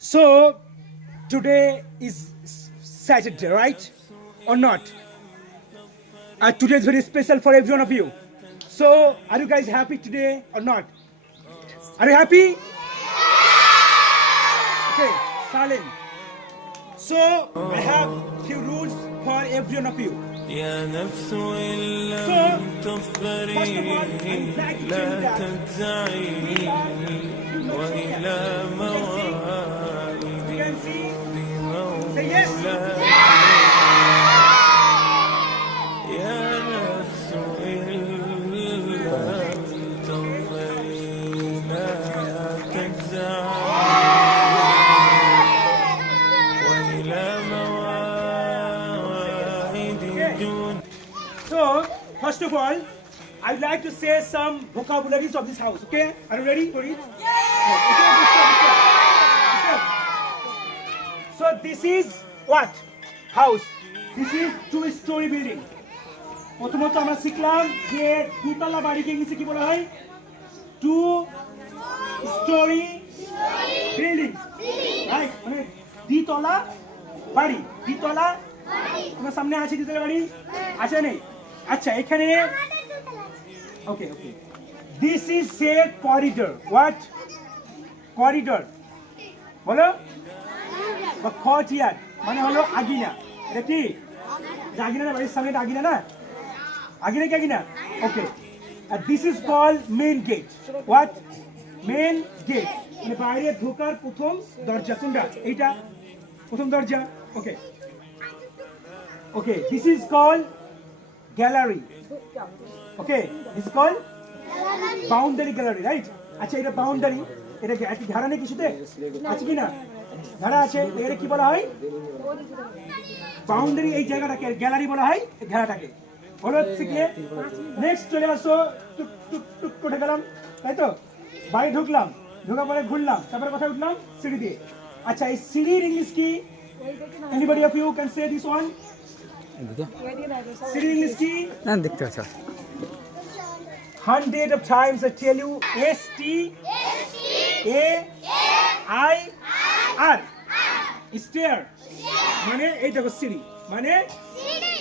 So today is Saturday, right? Or not? Today is very special for every one of you. So are you guys happy today or not? Are you happy? Okay, silent. So I have few rules for every one of you. يا نفس إن So, لم first of all, I would like to tell you لا that تدعي وإلى you موعد can see, say yes. يا نفس إن لم تظفري لا تجزعي وإلى مواعيد الجود. So, first of all, I'd like to say some vocabularies of this house. Okay? Are you ready for it? So this is what? House. This is two-story building. প্রথমত আমরা শিখলাম যে দুতলা বাড়িকে ইংলিশে কি বলা হয়? Two story building. Right? মানে দ্বিতলা বাড়ি। দ্বিতলা তোমার সামনে আছে দ্বিতলা বাড়ি? আছে নেই? আচ্ছা এখানে okay okay this is say corridor what corridor বলো বা খটিয়ার মানে হলো আগিনা এটা কি আগিনা না বাড়ির সামনে আগিনা না আগিনা কি আগিনা ওকে আর this is called main gate what main gate মানে বাইরে ঢোকার প্রথম দরজা কোনটা এইটা প্রথম দরজা okay okay this is called gallery okay this is called boundary gallery right আচ্ছা এটা বাউন্ডারি এটা কি ধারা নেই কিছুতে আছে কি না ধারা আছে এর কি বলা হয় বাউন্ডারি এই জায়গাটাকে গ্যালারি বলা হয় ঘেরাটাকে হলো শিখলে নেক্সট চলে আসো টুক টুক টুক করে গেলাম তাই তো বাড়ি ঢুকলাম ঢোকার পরে ঘুরলাম তারপরে কোথায় উঠলাম সিঁড়ি দিয়ে আচ্ছা এই সিঁড়ির ইংলিশ কি anybody of you can say this one সিঁড়ির ইংলিশ কি না দেখতে পাচ্ছ 100 of times I tell you S T A I R stair মানে এই দেখো সিঁড়ি মানে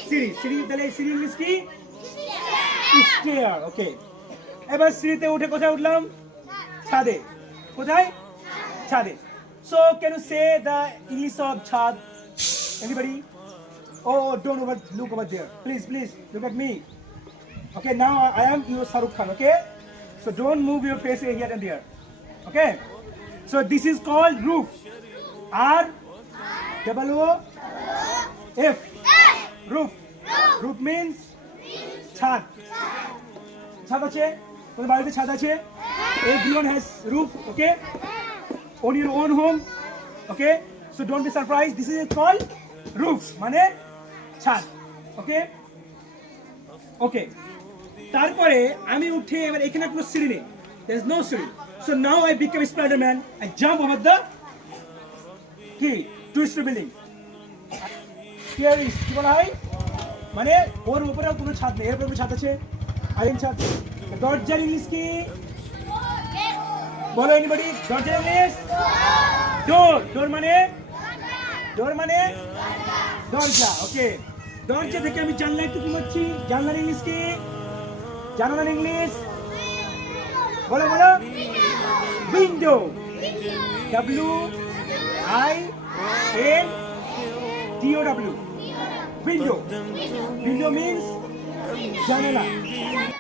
সিঁড়ি সিঁড়ি তাহলে সিঁড়ি ইংলিশ কি stair ওকে এবার সিঁড়িতে উঠে কোথায় উঠলাম ছাদে কোথায় ছাদে so can you say the English of chad anybody oh don't look over there please look at me okay now I am your Shahrukh Khan okay so don't move your face here and there okay so this is called roof R double O F roof means ছাদ ছাদ আছে তোমাদের বাড়িতে ছাদ আছে everyone has roof okay on your own home okay so don't be surprised this is called roofs মানে ছাদ okay okay তারপরে আমি উঠে এবার এখানে কোনো সিঁড়ি নেই there is no সিঁড়ি so now I become Spider-Man I jump over the কি two-story building here is কি বলা হয় মানে ওর উপরে কোনো ছাদ নেই এর উপরে কোনো ছাদ আছে আইন ছাদ দরজার ইংলিশ কি বলো এনিবডি দরজার ইংলিশ ডোর মানে দরজা ওকে দরজা থেকে আমি জানলা একটু কি করছি জানলার ইংলিশ কি জানালার ইংলিশ বলো উইন্ডো WINDO window means জানালা